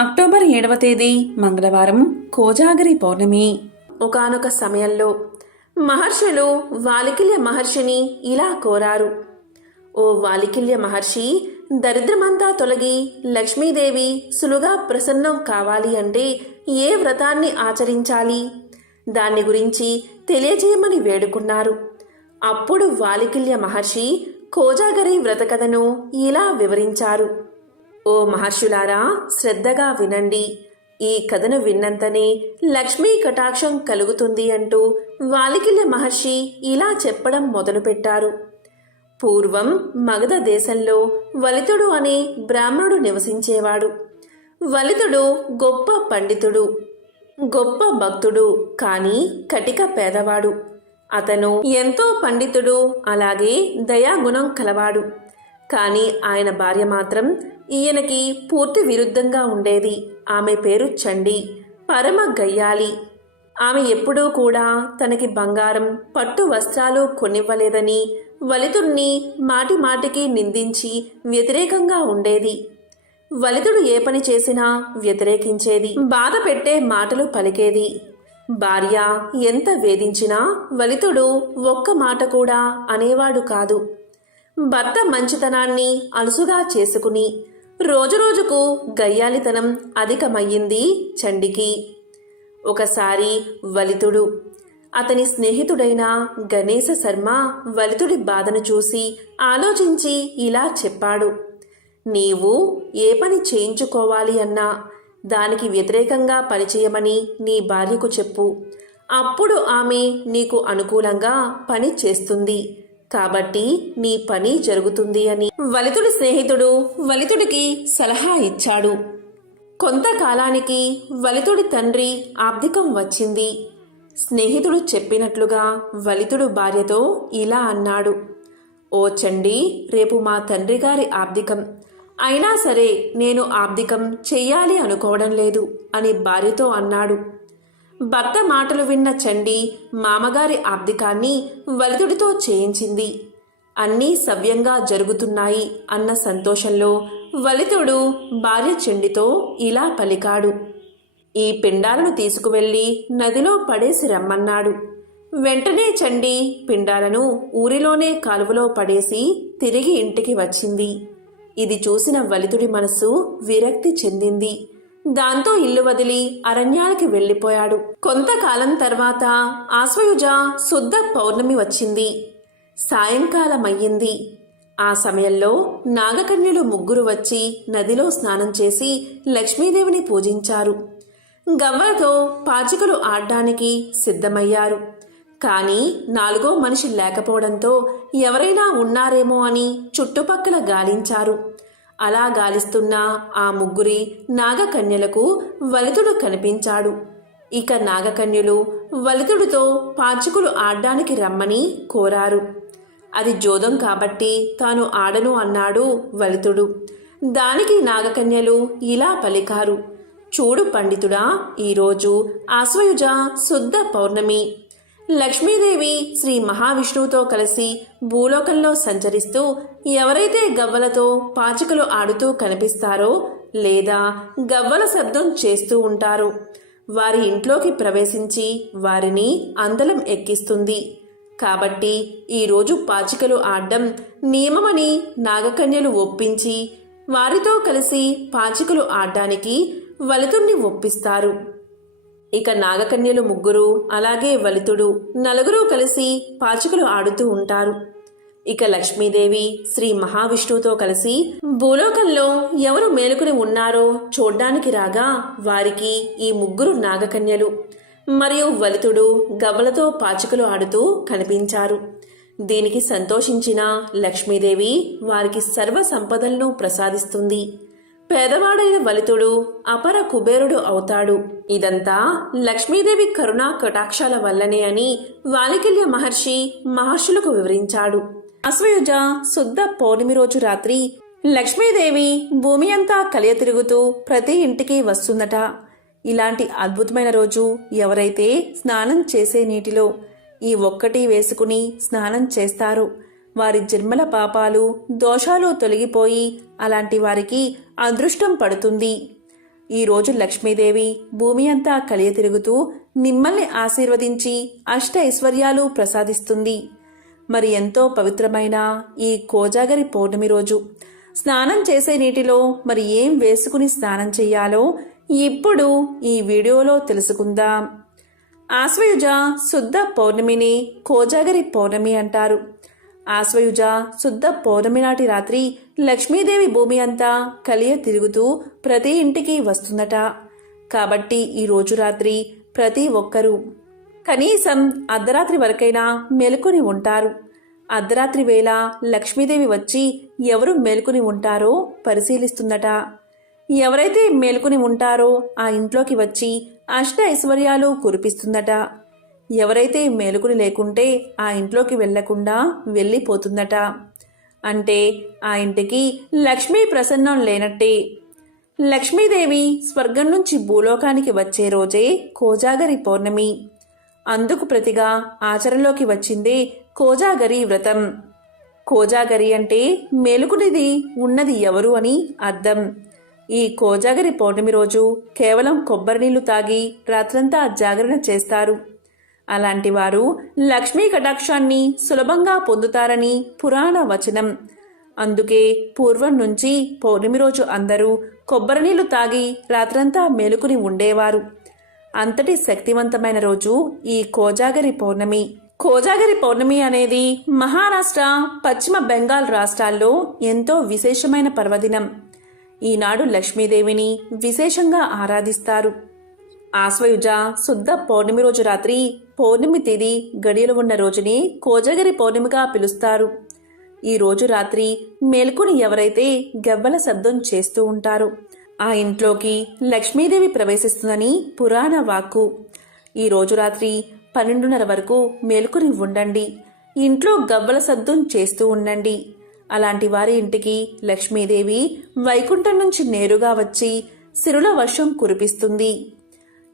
October ఏడవ తేదీ మంగళవారం కోజాగిరి పౌర్ణమి. ఒకానొక సమయంలో మహర్షులు వాలికిల్య మహర్షిని ఇలా కోరారు. ఓ వాలికిల్య మహర్షి దరిద్రమంతా తొలగి లక్ష్మీదేవి సులుగా ప్రసన్నం కావాలి అంటే ఏ వ్రతాన్ని ఆచరించాలి? దాన్ని గురించి తెలియజేయమని వేడుకున్నారు. అప్పుడు వాలికిల్య మహర్షి కోజాగరి వ్రతకథను ఇలా వివరించారు. ఓ మహర్షులారా శ్రద్ధగా వినండి. ఈ కథను విన్నంతనే లక్ష్మీ కటాక్షం కలుగుతుంది అంటూ వాలికిల్య మహర్షి ఇలా చెప్పడం మొదలుపెట్టారు. పూర్వం మగధ దేశంలో వలితుడు అనే బ్రాహ్మణుడు నివసించేవాడు. వలితుడు గొప్ప పండితుడు గొప్ప భక్తుడు కానీ కటిక పేదవాడు. అతను ఎంతో పండితుడు అలాగే దయాగుణం కలవాడు. కానీ ఆయన భార్య మాత్రం ఈయనకి పూర్తి విరుద్ధంగా ఉండేది. ఆమె పేరు చండి పరమ గయ్యాలి ఆమె ఎప్పుడూ కూడా తనకి బంగారం పట్టు వస్త్రాలు కొనివ్వలేదని వలితుడిని మాటి మాటికి నిందించి వ్యతిరేకంగా ఉండేది. వలితుడు ఏ పని చేసినా వ్యతిరేకించేది. బాధ పెట్టే మాటలు పలికేది. భార్య ఎంత వేధించినా వలితుడు ఒక్క మాట కూడా అనేవాడు కాదు. భర్త మంచితనాన్ని అలుసుగా చేసుకుని రోజురోజుకు గయ్యాలితనం అధికమయ్యింది చండికి. ఒకసారి వలితుడు. అతని స్నేహితుడైన గణేశ శర్మ వలితుడి బాధను చూసి ఆలోచించి ఇలా చెప్పాడు. నీవు ఏ పని చేయించుకోవాలి అన్నా దానికి వ్యతిరేకంగా పనిచేయమని నీ భార్యకు చెప్పు. అప్పుడు ఆమె నీకు అనుకూలంగా పని చేస్తుంది. కాబట్టి నీ పని జరుగుతుంది అని. వలితుడి స్నేహితుడు వలితుడికి సలహా ఇచ్చాడు. కొంతకాలానికి వలితుడి తండ్రి ఆబ్దికం వచ్చింది. స్నేహితుడు చెప్పినట్లుగా వలితుడు భార్యతో ఇలా అన్నాడు. ఓ చండి రేపు మా తండ్రి గారి ఆబ్దికం అయినా సరే నేను ఆబ్దికం చెయ్యాలి అనుకోవడం లేదు అని భార్యతో అన్నాడు. భర్త మాటలు విన్న చండి మామగారి ఆబ్దికాన్ని వలితుడితో చేయించింది. అన్నీ సవ్యంగా జరుగుతున్నాయి అన్న సంతోషంలో వలితుడు భార్య చెండితో ఇలా పలికాడు. ఈ పిండాలను తీసుకువెళ్ళి నదిలో పడేసి రమ్మన్నాడు. వెంటనే చండి పిండాలను ఊరిలోనే కాలువలో పడేసి తిరిగి ఇంటికి వచ్చింది. ఇది చూసిన వలితుడి మనస్సు విరక్తి చెందింది. దాంతో ఇల్లు వదిలి అరణ్యాలకి వెళ్ళిపోయాడు. కొంతకాలం తర్వాత ఆశ్వయుజ శుద్ధ పౌర్ణమి వచ్చింది. సాయంకాలం అయ్యింది ఆ సమయంలో నాగకన్యలు ముగ్గురు వచ్చి నదిలో స్నానం చేసి లక్ష్మీదేవిని పూజించారు. గవ్వలతో పాచికలు ఆడడానికి సిద్ధమయ్యారు. కానీ నాలుగో మనిషి లేకపోవడంతో ఎవరైనా ఉన్నారేమో అని చుట్టుపక్కల గాలించారు. అలా గాలిస్తున్న ఆ ముగ్గురి నాగకన్యలకు వలితుడు కనిపించాడు. ఇక నాగకన్యలు వలితుడితో పాచికులు ఆడడానికి రమ్మని కోరారు. అది జోదం కాబట్టి తాను ఆడను అన్నాడు వలితుడు. దానికి నాగకన్యలు ఇలా పలికారు. చూడు పండితుడా ఈరోజు ఆశ్వయుజ శుద్ధ పౌర్ణమి. లక్ష్మీదేవి శ్రీ మహావిష్ణువుతో కలిసి భూలోకంలో సంచరిస్తూ ఎవరైతే గవ్వలతో పాచికలు ఆడుతూ కనిపిస్తారో లేదా గవ్వల శబ్దం చేస్తూ ఉంటారో వారి ఇంట్లోకి ప్రవేశించి వారిని అందలం ఎక్కిస్తుంది. కాబట్టి ఈరోజు పాచికలు ఆడడం నియమమని నాగకన్యలు ఒప్పించి వారితో కలిసి పాచికలు ఆడడానికి వలితుణ్ణి ఒప్పిస్తారు. ఇక నాగకన్యలు ముగ్గురు అలాగే వలితుడు నలుగురు కలిసి పాచికలు ఆడుతూ ఉంటారు. ఇక లక్ష్మీదేవి శ్రీ మహావిష్ణువుతో కలిసి భూలోకంలో ఎవరు మేలుకుని ఉన్నారో చూడ్డానికి రాగా వారికి ఈ ముగ్గురు నాగకన్యలు మరియు వలితుడు గవ్వలతో పాచికలు ఆడుతూ కనిపించారు. దీనికి సంతోషించిన లక్ష్మీదేవి వారికి సర్వ సంపదలను ప్రసాదిస్తుంది. పేదవాడైన వలితుడు అపర కుబేరుడు అవుతాడు. ఇదంతా లక్ష్మీదేవి కరుణా కటాక్షాల వల్లనే అని వాలికిల్య మహర్షి మహర్షులకు వివరించాడు. అశ్వయుజ శుద్ధ పౌర్ణమి రోజు రాత్రి లక్ష్మీదేవి భూమి అంతా కలియ తిరుగుతూ ప్రతి ఇంటికి వస్తుందట. ఇలాంటి అద్భుతమైన రోజు ఎవరైతే స్నానం చేసే నీటిలో ఈ ఒక్కటి వేసుకుని స్నానం చేస్తారో. వారి జన్మల పాపాలు దోషాలు తొలగిపోయి అలాంటి వారికి అదృష్టం పడుతుంది. ఈ రోజు లక్ష్మీదేవి భూమి అంతా కలియ తిరుగుతూ మిమ్మల్ని ఆశీర్వదించి అష్ట ఐశ్వర్యాలు ప్రసాదిస్తుంది. మరి ఎంతో పవిత్రమైన ఈ కోజాగరి పౌర్ణమి రోజు. స్నానం చేసే నీటిలో మరి ఏం వేసుకుని స్నానం చెయ్యాలో ఇప్పుడు ఈ వీడియోలో తెలుసుకుందాం. ఆశ్వయుజ శుద్ధ పౌర్ణమిని కోజాగరి పౌర్ణమి అంటారు. ఆశ్వయుజ శుద్ధ పౌర్ణమి నాటి రాత్రి లక్ష్మీదేవి భూమి అంతా కలియ తిరుగుతూ ప్రతి ఇంటికి వస్తుందట. కాబట్టి ఈ రోజు రాత్రి ప్రతి ఒక్కరూ కనీసం అర్ధరాత్రి వరకైనా మెలుకుని ఉంటారు. అర్ధరాత్రి వేళ లక్ష్మీదేవి వచ్చి ఎవరు మేలుకుని ఉంటారో పరిశీలిస్తుందట. ఎవరైతే మేలుకుని ఉంటారో ఆ ఇంట్లోకి వచ్చి అష్ట ఐశ్వర్యాలు కురిపిస్తుందట. ఎవరైతే మేలుకుని లేకుంటే ఆ ఇంట్లోకి వెళ్ళకుండా వెళ్ళిపోతుందట. అంటే ఆ ఇంటికి లక్ష్మీ ప్రసన్నం లేనట్టే. లక్ష్మీదేవి స్వర్గం నుంచి భూలోకానికి వచ్చే రోజే కోజాగరి పౌర్ణమి. అందుకు ప్రతిగా ఆచరణలోకి వచ్చింది కోజాగరి వ్రతం. కోజాగరి అంటే మేలుకునిది ఉన్నది ఎవరు అని అర్థం. ఈ కోజాగరి పౌర్ణమి రోజు కేవలం కొబ్బరి నీళ్ళు తాగి రాత్రంతా జాగరణ చేస్తారు. అలాంటి వారు లక్ష్మీ కటాక్షాన్ని సులభంగా పొందుతారని పురాణ వచనం. అందుకే పూర్వం నుంచి పౌర్ణమి రోజు అందరూ కొబ్బరి నీళ్ళు తాగి రాత్రంతా మేలుకుని ఉండేవారు. అంతటి శక్తివంతమైన రోజు ఈ కోజాగరి పౌర్ణమి. కోజాగరి పౌర్ణమి అనేది మహారాష్ట్ర పశ్చిమ బెంగాల్ రాష్ట్రాల్లో ఎంతో విశేషమైన పర్వదినం. ఈనాడు లక్ష్మీదేవిని విశేషంగా ఆరాధిస్తారు. ఆశ్వయుజ శుద్ధ పౌర్ణమి రోజు రాత్రి పౌర్ణమి తేదీ గడియలు ఉన్న రోజుని కోజగిరి పౌర్ణమిగా పిలుస్తారు. ఈ రోజు రాత్రి మేల్కొని ఎవరైతే గవ్వల శబ్దం చేస్తూ ఉంటారో ఆ ఇంట్లోకి లక్ష్మీదేవి ప్రవేశిస్తుందని పురాణ వాక్కు. ఈ రోజు రాత్రి పన్నెండున్నర వరకు మేలుకుని ఉండండి. ఇంట్లో గవ్వల శబ్దం చేస్తూ ఉండండి. అలాంటి వారి ఇంటికి లక్ష్మీదేవి వైకుంఠం నుంచి నేరుగా వచ్చి సిరుల వర్షం కురిపిస్తుంది.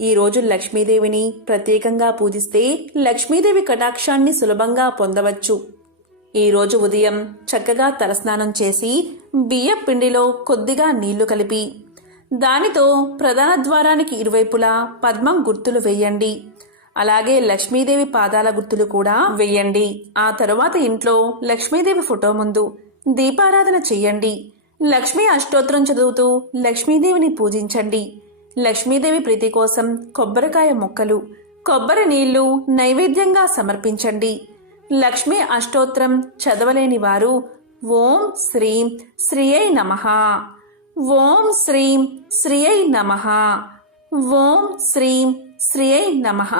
ఈ రోజు లక్ష్మీదేవిని ప్రత్యేకంగా పూజిస్తే లక్ష్మీదేవి కటాక్షాన్ని సులభంగా పొందవచ్చు. ఈరోజు ఉదయం చక్కగా తలస్నానం చేసి బియ్యం పిండిలో కొద్దిగా నీళ్ళు కలిపి దానితో ప్రధాన ద్వారానికి ఇరువైపులా పద్మం గుర్తులు వేయండి. అలాగే లక్ష్మీదేవి పాదాల గుర్తులు కూడా వేయండి. ఆ తరువాత ఇంట్లో లక్ష్మీదేవి ఫోటో ముందు దీపారాధన చెయ్యండి లక్ష్మీ అష్టోత్తరం చదువుతూ లక్ష్మీదేవిని పూజించండి. లక్ష్మీదేవి ప్రీతి కోసం కొబ్బరికాయ మొక్కలు కొబ్బరి నీళ్ళు నైవేద్యంగా సమర్పించండి. లక్ష్మీ అష్టోత్తరం చదవలేని వారు ఓం శ్రీం శ్రీయై నమః. ఓం శ్రీం శ్రీయై నమః. ఓం శ్రీం శ్రీయై నమః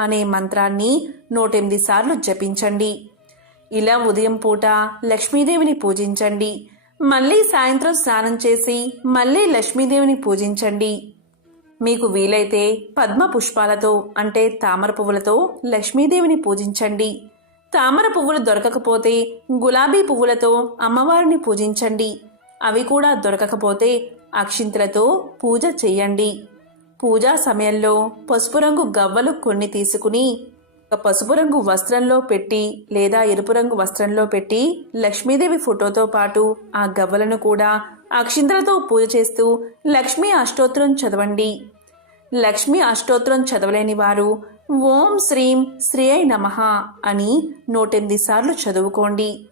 అనే మంత్రాన్ని నూటెనిమిది సార్లు జపించండి. ఇలా ఉదయం పూట లక్ష్మీదేవిని పూజించండి. మళ్ళీ సాయంత్రం స్నానం చేసి మళ్ళీ లక్ష్మీదేవిని పూజించండి. మీకు వీలైతే పద్మ పుష్పాలతో అంటే తామర పువ్వులతో లక్ష్మీదేవిని పూజించండి. తామర పువ్వులు దొరకకపోతే గులాబీ పువ్వులతో అమ్మవారిని పూజించండి. అవి కూడా దొరకకపోతే అక్షింతలతో పూజ చెయ్యండి. పూజా సమయంలో పసుపు రంగు గవ్వలు కొన్ని తీసుకుని ఒక పసుపు రంగు వస్త్రంలో పెట్టి లేదా ఎరుపు రంగు వస్త్రంలో పెట్టి లక్ష్మీదేవి ఫోటోతో పాటు ఆ గవ్వలను కూడా అక్షింతలతో పూజ చేస్తూ లక్ష్మీ అష్టోత్తరం చదవండి. లక్ష్మీ అష్టోత్తరం చదవలేని వారు ఓం శ్రీం శ్రీ నమః అని నూటెనిమిది సార్లు చదువుకోండి.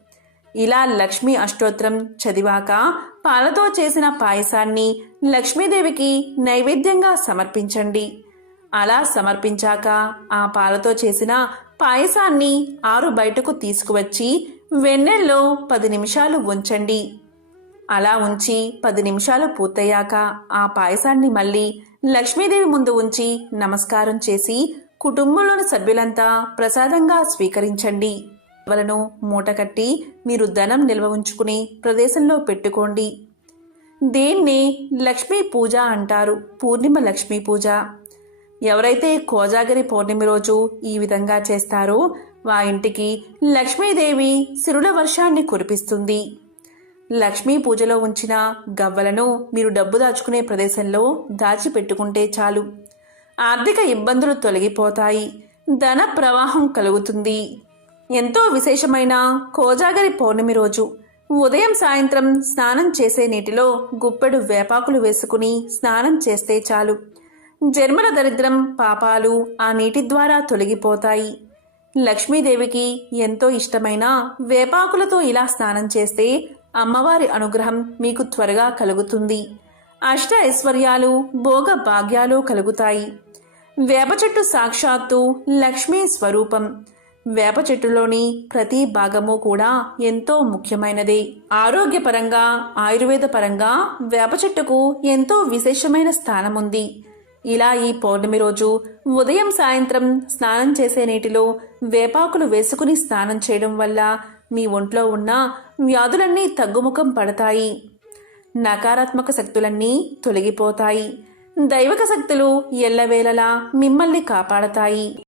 ఇలా లక్ష్మీ అష్టోత్తరం చదివాక పాలతో చేసిన పాయసాన్ని లక్ష్మీదేవికి నైవేద్యంగా సమర్పించండి. అలా సమర్పించాక ఆ పాలతో చేసిన పాయసాన్ని ఆరు బయటకు తీసుకువచ్చి వెన్నెల్లో పది నిమిషాలు ఉంచండి. అలా ఉంచి పది నిమిషాలు పూర్తయ్యాక ఆ పాయసాన్ని మళ్ళీ లక్ష్మీదేవి ముందు ఉంచి నమస్కారం చేసి కుటుంబంలోని సభ్యులంతా ప్రసాదంగా స్వీకరించండి. వలను మూటకట్టి మీరు ధనం నిల్వ ఉంచుకుని ప్రదేశంలో పెట్టుకోండి. దేన్ని లక్ష్మీ పూజ అంటారు పూర్ణిమ లక్ష్మీ పూజ. ఎవరైతే కోజాగరి పౌర్ణమి రోజు ఈ విధంగా చేస్తారో వా ఇంటికి లక్ష్మీదేవి సిరుల వర్షాన్ని కురిపిస్తుంది. లక్ష్మీ పూజలో ఉంచిన గవ్వలను మీరు డబ్బు దాచుకునే ప్రదేశంలో దాచిపెట్టుకుంటే చాలు. ఆర్థిక ఇబ్బందులు తొలగిపోతాయి ధన ప్రవాహం కలుగుతుంది. ఎంతో విశేషమైన కోజాగరి పౌర్ణమి రోజు. ఉదయం సాయంత్రం స్నానం చేసే నీటిలో గుప్పెడు వేపాకులు వేసుకుని స్నానం చేస్తే చాలు. జన్మల దరిద్రం పాపాలు ఆ నీటి ద్వారా తొలగిపోతాయి. లక్ష్మీదేవికి ఎంతో ఇష్టమైన వేపాకులతో ఇలా స్నానం చేస్తే అమ్మవారి అనుగ్రహం మీకు త్వరగా కలుగుతుంది. అష్ట ఐశ్వర్యాలు భోగ భాగ్యాలు కలుగుతాయి. వేప చెట్టు సాక్షాత్తు లక్ష్మీ స్వరూపం. వేప చెట్టులోని ప్రతి భాగము కూడా ఎంతో ముఖ్యమైనది. ఆరోగ్యపరంగా ఆయుర్వేద పరంగా వేప చెట్టుకు ఎంతో విశేషమైన స్థానం ఉంది ఇలా ఈ పౌర్ణమి రోజు ఉదయం సాయంత్రం స్నానం చేసే నీటిలో వేపాకులు వేసుకుని స్నానం చేయడం వల్ల మీ ఒంట్లో ఉన్న వ్యాధులన్నీ తగ్గుముఖం పడతాయి. నకారాత్మక శక్తులన్నీ తొలగిపోతాయి. దైవక శక్తులు ఎల్లవేళలా మిమ్మల్ని కాపాడతాయి.